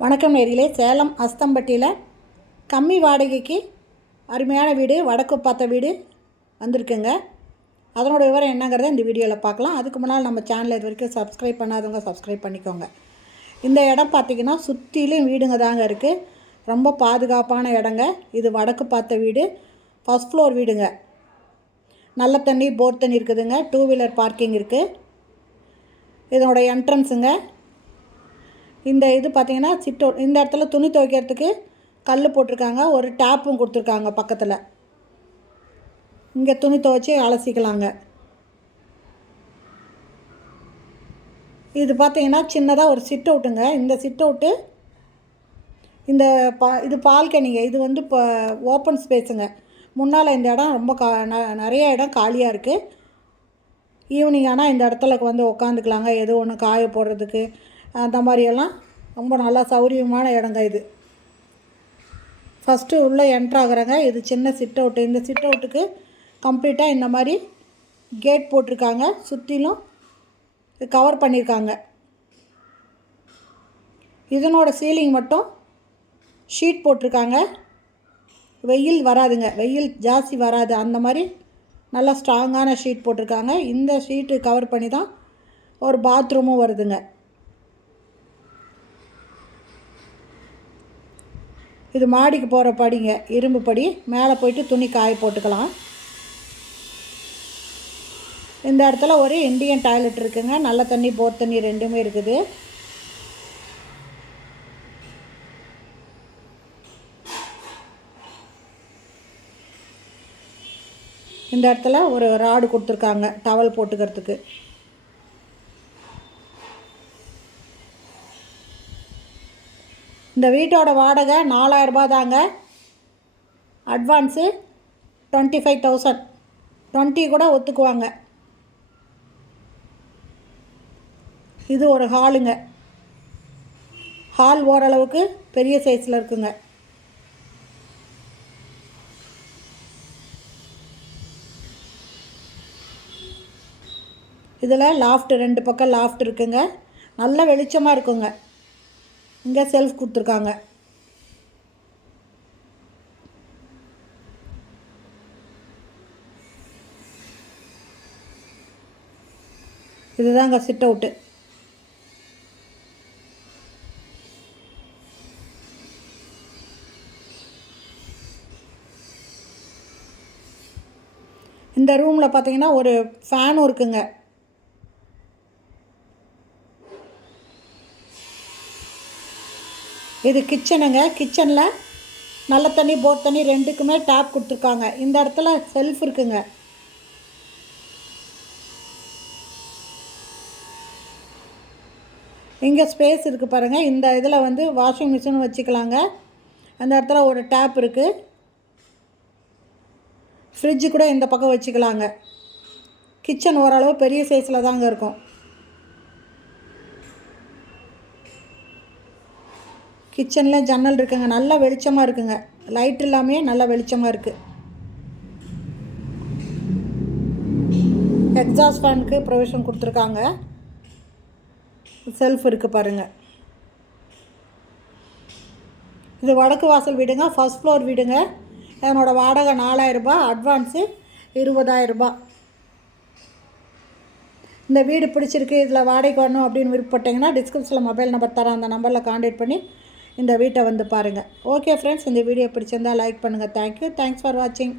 வணக்கம் நேரிலே. சேலம் அஸ்தம்பட்டியில் கம்மி வாடகைக்கு அருமையான வீடு, வடக்கு பார்த்த வீடு வந்திருக்குங்க. அதனோட விவரம் என்னங்கிறத இந்த வீடியோவில் பார்க்கலாம். அதுக்கு முன்னால் நம்ம சேனலை இது வரைக்கும் சப்ஸ்கிரைப் பண்ணாதவங்க சப்ஸ்கிரைப் பண்ணிக்கோங்க. இந்த இடம் பார்த்திங்கன்னா சுற்றிலும் வீடுங்க தாங்க இருக்குது. ரொம்ப பாதுகாப்பான இடங்க. இது வடக்கு பார்த்த வீடு, ஃபஸ்ட் ஃப்ளோர் வீடுங்க. நல்ல தண்ணி, போர் தண்ணி இருக்குதுங்க. 2 வீலர் பார்க்கிங் இருக்குது. இதனோட என்ட்ரன்ஸுங்க. இந்த இது பார்த்திங்கன்னா இந்த இடத்துல துணி துவைக்கிறதுக்கு கல் போட்டிருக்காங்க. ஒரு டேப்பும் கொடுத்துருக்காங்க பக்கத்தில். இங்கே துணி துவைச்சி அலசிக்கலாங்க. இது பார்த்திங்கன்னா சின்னதாக ஒரு சிட் அவுட்டுங்க. இந்த சிட் அவுட்டு இது பால்கனிங்க. இது வந்து இப்போ ஓப்பன் ஸ்பேஸுங்க. முன்னால் இந்த இடம் ரொம்ப நிறைய இடம் காலியாக இருக்குது. ஈவினிங் ஆனால் இந்த இடத்துல வந்து உக்காந்துக்கலாங்க. ஏதோ ஒன்று காய போடுறதுக்கு அந்த மாதிரியெல்லாம் ரொம்ப நல்லா சௌகரியமான இடங்க இது. ஃபஸ்ட்டு உள்ளே என்ட்ராகிறாங்க. இது சின்ன சிட் அவுட்டு. இந்த சிட் அவுட்டுக்கு கம்ப்ளீட்டாக இந்த மாதிரி கேட் போட்டிருக்காங்க. சுற்றிலும் கவர் பண்ணியிருக்காங்க. இதனோட சீலிங் மட்டும் ஷீட் போட்டிருக்காங்க. வெயில் வராதுங்க, வெயில் ஜாஸ்தி வராது. அந்த மாதிரி நல்லா ஸ்ட்ராங்கான ஷீட் போட்டிருக்காங்க. இந்த ஷீட்டு கவர் பண்ணி தான் ஒரு பாத்ரூமும் வருதுங்க. இது மாடிக்கு போகிற படிங்க, இரும்பு படி. மேலே போயிட்டு துணி காய போட்டுக்கலாம். இந்த இடத்துல ஒரு இண்டியன் டாய்லெட் இருக்குங்க. நல்ல தண்ணி, போர் தண்ணி ரெண்டுமே இருக்குது. இந்த இடத்துல ஒரு ராடு கொடுத்துருக்காங்க டவல் போட்டுக்கிறதுக்கு. இந்த வீட்டோட வாடகை 4000 ரூபா தாங்க. அட்வான்ஸு 25,000. 20 கூட ஒத்துக்குவாங்க. இது ஒரு ஹாலுங்க. ஹால் ஓரளவுக்கு பெரிய சைஸில் இருக்குங்க. இதில் லாஃப்ட், 2 பக்கம் லாஃப்ட் இருக்குங்க. நல்ல வெளிச்சமாக இருக்குங்க. இங்கே செல்ஃப் கொடுத்துருக்காங்க. இதுதாங்க சிட் அவுட்டு. இந்த ரூமில் பார்த்தீங்கன்னா ஒரு ஃபேனும் இருக்குங்க. இது கிச்சனுங்க. கிச்சனில் நல்ல தண்ணி, போர் தண்ணி ரெண்டுக்குமே டேப் கொடுத்துருக்காங்க. இந்த இடத்துல செல்ஃப் இருக்குங்க. இங்கே ஸ்பேஸ் இருக்குது பாருங்கள். இந்த இதில் வந்து வாஷிங் மிஷின் வச்சுக்கலாங்க. அந்த இடத்துல ஒரு டேப் இருக்குது. ஃப்ரிட்ஜு கூட இந்த பக்கம் வச்சுக்கலாங்க. கிச்சன் ஓரளவு பெரிய சைஸில் தாங்க இருக்கும். கிச்சனில் ஜன்னல் இருக்குங்க. நல்லா வெளிச்சமாக இருக்குங்க. லைட் இல்லாமே நல்லா வெளிச்சமாக இருக்குது. எக்ஸாஸ்ட் ஃபேனுக்கு ப்ரொவிஷன் கொடுத்துருக்காங்க. செல்ஃப் இருக்குது பாருங்கள். இது வடக்கு வாசல் வீடுங்க. ஃபஸ்ட் ஃப்ளோர் வீடுங்க. என்னோடய வாடகை 4000 ரூபா. அட்வான்ஸு 20,000 ரூபா. இந்த வீடு பிடிச்சிருக்கு, இதில் வாடகைக்கு வரணும் அப்படின்னு விருப்பப்பட்டீங்கன்னா டிஸ்கிரிப்ஷனில் மொபைல் நம்பர் தரேன். அந்த நம்பரில் கான்டாக்ட் பண்ணி இந்த வீட்டை வந்து பாருங்கள். ஓகே ஃப்ரெண்ட்ஸ், இந்த வீடியோ பிடிச்சிருந்தால் லைக் பண்ணுங்கள். தேங்க்யூ. தேங்க்ஸ் ஃபார் வாட்சிங்.